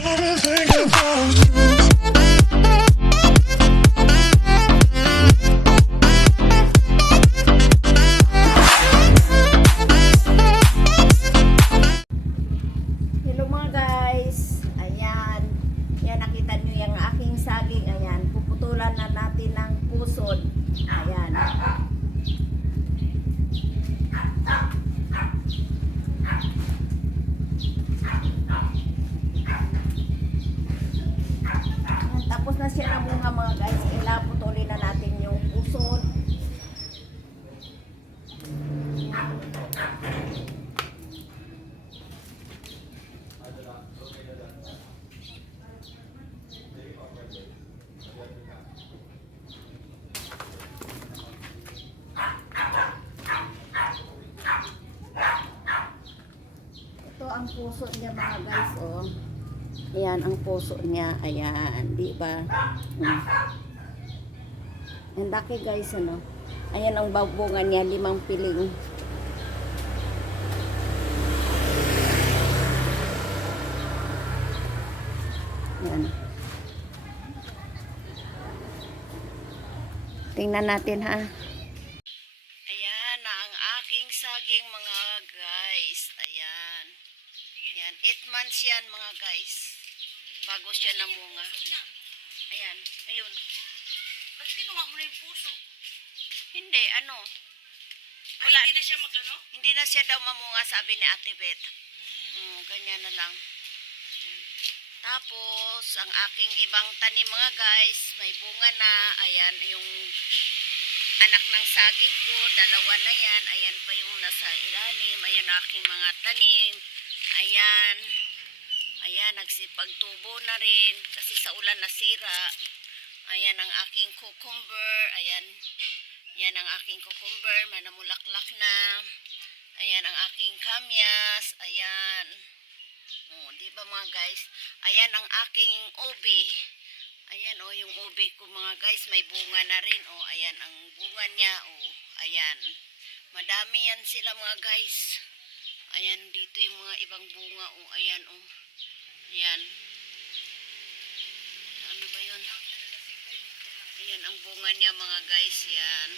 Hello mga guys, ayan, nakita nyo yung aking saging, ayan, puputulan na natin ng pusod, ayan. Tapos na siya namunga mga guys, putulin na natin yung pusod. Ito ang puso niya mga guys, oh. Ayan ang puso niya, ayan, di ba? Ang laki guys, ano? Ayan ang babungan niya, 5 piling. Ayan. Tingnan natin ha. Ayan na ang aking saging mga guys. Ayan. Ayan, 8 months yan mga guys. Bago siya namunga. Ayan, ayun. Ba't kinuha mo na yung puso? Hindi, ano? Wala. Hindi na siya magano? Hindi na siya daw mamunga, sabi ni Ate Beth. Ganyan na lang. Tapos, ang aking ibang tanim mga guys, may bunga na. Ayan, yung anak ng saging ko, 2 na yan. Ayan pa yung nasa ilalim. Ayan aking mga tanim. Ayan. Ayan, nagsipagtubo na rin kasi sa ulan nasira. Ayan ang aking cucumber. Ayan. Yan ang aking cucumber. Manamulaklak na. Ayan ang aking kamyas. Ayan. Oh, di ba mga guys? Ayan ang aking ubi. Ayan oh, yung ubi ko mga guys, may bunga na rin. Oh, ayan ang bunga niya. Oh, ayan. Madami yan sila mga guys. Ayan dito yung mga ibang bunga. Oh, ayan oh. Ayan. Ano ba yun? Ayan ang bunga niya mga guys. Yan.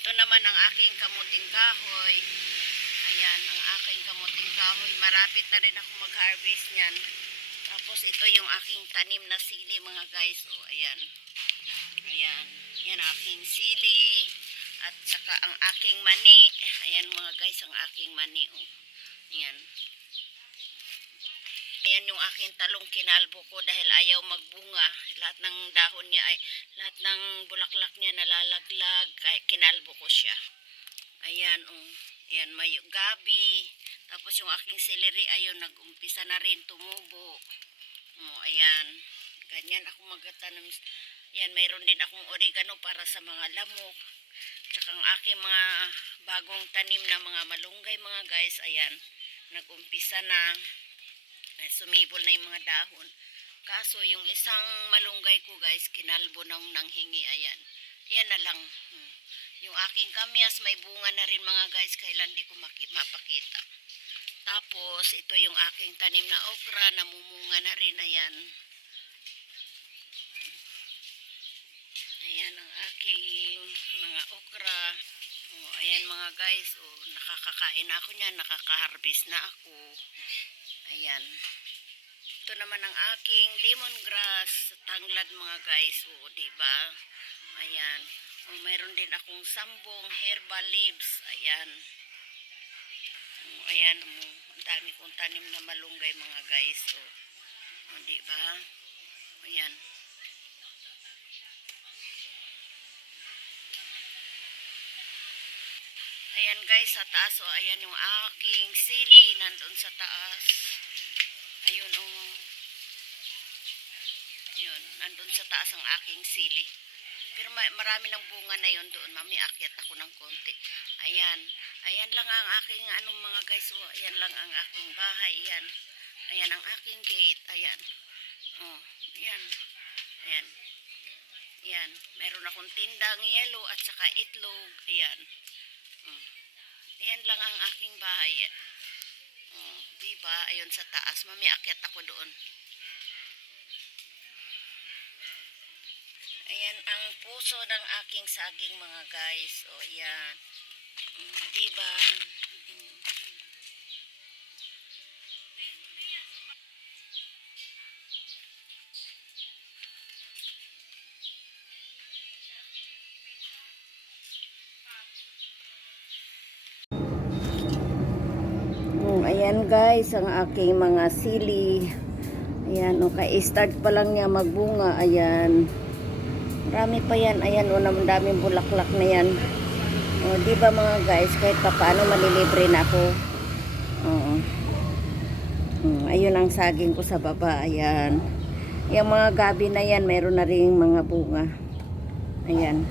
Ito naman ang aking kamuting kahoy. Ayan ang aking kamuting kahoy. Marapit na rin ako mag-harvest niyan. Tapos ito yung aking tanim na sili mga guys. Oh, ayan. Ayan. Yan aking sili. At saka ang aking mani. Ayan mga guys ang aking mani. Oh. Ayan. Ayan yung aking talong, kinalbo ko dahil ayaw magbunga. Lahat ng dahon niya ay, lahat ng bulaklak niya nalalaglag. Kinalbo ko siya. Ayan, oh. Ayan, may gabi. Tapos yung aking celery, ayun, nag-umpisa na rin tumubo. Oh, ayan. Ganyan ako magtanim. Ayan, mayroon din akong oregano para sa mga lamok. Tsaka ang aking mga bagong tanim na mga malunggay mga guys. Ayan, nag-umpisa na. Sumibol na yung mga dahon. Kaso yung isang malunggay ko guys, kinalbo nang nanghingi. Ayan. Yan na lang. Yung aking kamyas, may bunga na rin mga guys. Kailan di ko mapakita. Tapos, ito yung aking tanim na okra. Namumunga na rin. Ayan. Ayan ang aking mga okra. Oh, ayan mga guys. Oh, nakakakain na ako niyan. Nakaka-harvest na ako. Ayan. Ito naman ang aking lemongrass. Tanglad mga guys. O, diba? Ayan. O, mayroon din akong sambong herbal leaves. Ayan. O, ayan. O, ang dami kong tanim na malunggay mga guys. O, diba? Ayan. Ayan guys, sa taas. O, ayan yung aking sili. Nandun sa taas. Ayun, oh. Yun, nandun sa taas ang aking sili. Pero marami ng bunga na yun doon. Mami, akyat ako ng konti. Ayan. Ayan lang ang aking anong mga guys. Oh, ayan lang ang aking bahay. Ayan. Ayan ang aking gate. Ayan. Oh, ayan. Ayan. Ayan. Meron akong tindang yellow at saka itlog. Ayan. Ayan lang ang aking bahay. Oh, diba? Diba? Ayun sa taas. Mami, akyat ako doon. Ayan ang puso ng aking saging mga guys. O, ayan. Diba? Ayan guys, ang aking mga sili. Ayan, okay. Start pa lang niya magbunga. Ayan. Marami pa yan. Ayan, ang daming bulaklak na yan. O, di ba mga guys, kahit pa paano malilibre na ako. Oo. Ayun ang saging ko sa baba. Ayan. Yung mga gabi na yan, meron na rin mga bunga. Ayan.